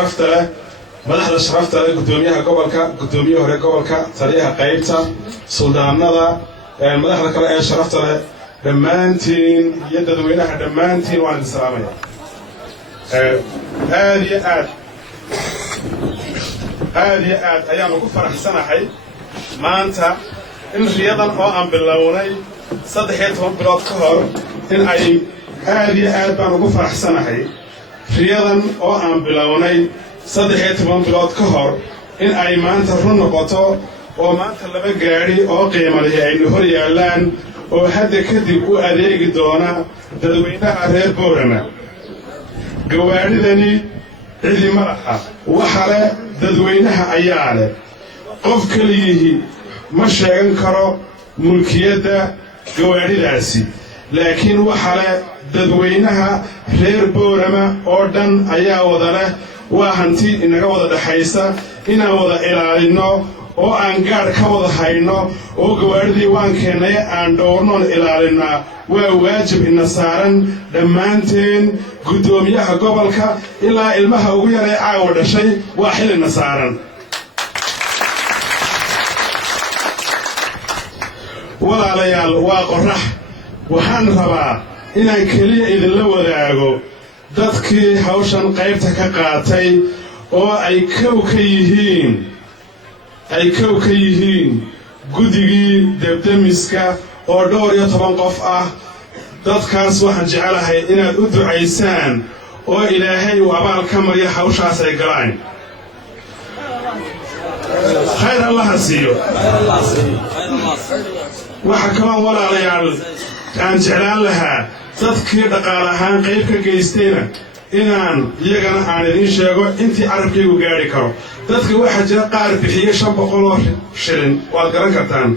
شرفته مدحda sharafta leh gudoomiyaha gobolka gudoomiyaha hore gobolka taliyaha qaybta suldaanada madaxda kale ee sharafta leh dhammaantiin iyo dadweynaha dhammaantiin waan salaamaya aad iyo aad ayaan ugu faraxsanahay maanta in riyadan oo aan bilownay 13 bilood ka hor in ay aad iyo aad baan ugu faraxsanahay riyadan oo aan bilownay 13 bilood ka hor in ay maanta run noqoto oo maanta laba gaari oo qiimo leh ay hor yaalaan oo hadda kadib u adeegi doona dadweynaha reer Boorama gawaadhidani cidi ma laha waxa leh dadweynaha ayaa leh qof kaliya ma sheegan karo mulkiyada gawaadhidaasi laakiin waxa leh dadweynaha reer Boorama oo dhan ayaa wada leh waa hanti inaga wada dhaxaysa inaan wada ilaalino oo aan gaar ka wada hayno oo gawaadhidii waan keenay aan dhowrnoon ilaalinaa waa waajib ina saaran dhammaanteen gudoomiyaha gobolka ilaa ilmaha ugu yaray caawa dhashay waa xilina saaran walaalayaal waa qorax waxaan rabaa inaan kaliya idinla wadaago dadkii hawshan qaybta ka qaatay oo ay kow ka yihiin gudigii debdemiska oo dhowr iyo 10 qof ah dadkaas waxaan jecelahay inaad u ducaysaan oo ilaahay uu abaal ka mariyo hawshaas ay galaan khayr Allah siiyo waxa kale walaalayaal aan jeclaan lahaa dadkii dhaqaale ahaan qayb ka geystayna inaan iyagana aan idin sheego intii carabkaygu gaari karo dadka waxa jira qaar bixiye 500 shilin waad garan kartaan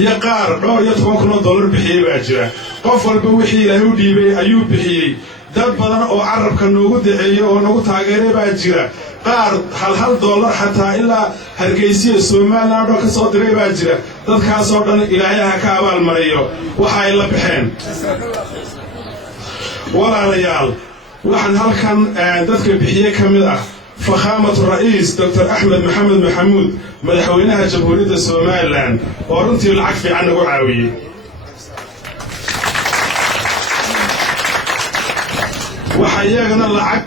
iyo qaar dhowr iyo 10 dollar bixiye baa jira qof walba wixii Ilaahay u dhiibay ayuu bixiyay dad badan oo carabka noogu daceeyo oo nagu taageeray baa jira qaar hal dollar xataa ilaa Hargeysa Soomaaliland oo ka soo diray baa jira dadkaas oo dhan Ilaahay ka abaal mariyo waxa ay la bixeen walaalayaal waxaan halkan dadka bixiye kamid ah فخامة الرئيس دكتور أحمد محمد محمود مدحوينها جمهورية الصوماليلاند ورنتي العكف عنه عاوية وحياغنا العك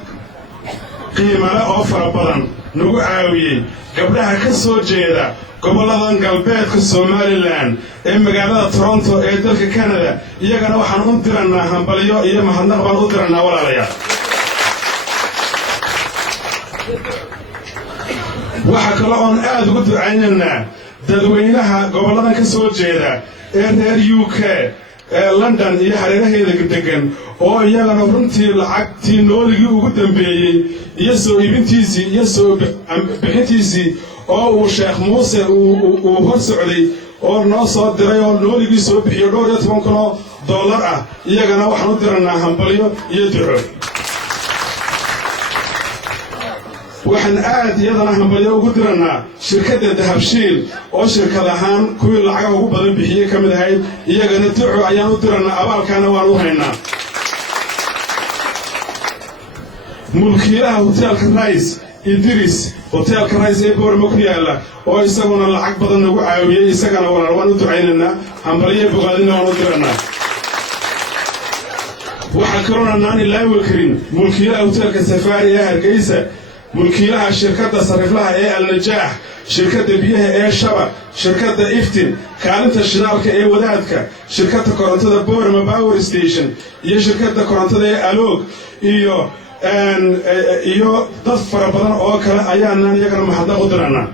قيمة أوفر بدن نقو عاوية قبلها كسو جيدة gobolladan galbeedka Soomaaliland ee magaalada Toronto ee dalka Canada iyagana waxaan u diranaa hambalyo iyo mahadnaq baan u diranaa walaalayaal waxa kale oo aad ugu ducaynaa dadweynaha gobolladan ka soo jeeda ee reer UK London iyo hareeraheeda degan oo iyagana runtii lacagtii nooligii ugu dambeeyay iyo soo iibintiisii iyo soo bixintiisii oo uu Sheekh Muuse uu hor socday oo noo soo diray oo nooligii soo bixiyo dhowr iyo 10 dollar ah iyagana waxaan u diranaa hambalyo iyo duco waxaan aad iyadana hambalyo ugu diranaa shirkadda Dahabshiil oo shirkad ahaan kuwii lacag ugu badan bixiyay kamid ahayd iyagana duco ayaan u diranaa abaalkana waan u haynaa mulkiilaha hotelka Rice Idris hotelka Rice ee Boorama ku yaala oo isaguna lacag badan nagu caawiyay isagana waan u ducaynaa hambalyo bogaadina waan u diranaa waxa kaloo naan ilaawi karin mulkiilaha hotelka Safari ee Hargeysa mulkiilaha shirkadda sariflaha ee Al-Najaax shirkadda biyaha ee Shaba shirkadda Iftin kaalinta shidaalka ee Wadaadka shirkadda korontada Boorama Power Station iyo shirkadda korontada ee Aloog iyo dad fara badan oo kale ayaan iyagana mahadnaq u diranaa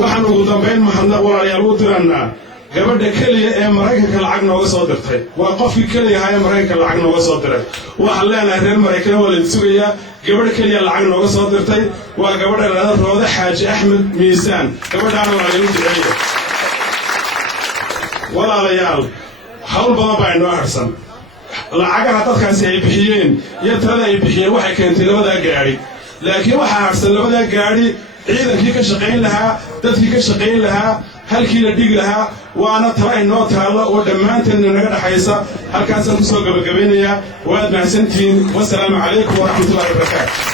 waxaan ugu dambeyn mahadnaq walaalayaal u diranaa gabadha kaliya ee Mareykanka lacag nooga soo dirtay waa qofkii kaliya ee Mareykanka lacag nooga soo diray waxaan leenahay reer Mareykan waa la sugayaa gabadha kaliya lacag nooga soo dirtay waa gabadha la Rooda Xaaji Axmed Miisaan gabadhaana waa lagu duceeyay walaalayaal hawl badan baa inoo harsan lacagaha dadkaasi ay bixiyeen iyo tirada ay bixiyeen waxay keentay labada gaari laakiin waxa harsan labada gaari ciidankii ka shaqeyn lahaa dadkii ka shaqeyn lahaa halkii la dhigi lahaa waana tala inoo taalo oo dhammaanteedna naga dhaxaysa halkaasaan kusoo gabagabaynayaa waad mahadsantihiin wassalaamu calaykum waraxmatullahi wabarakaatu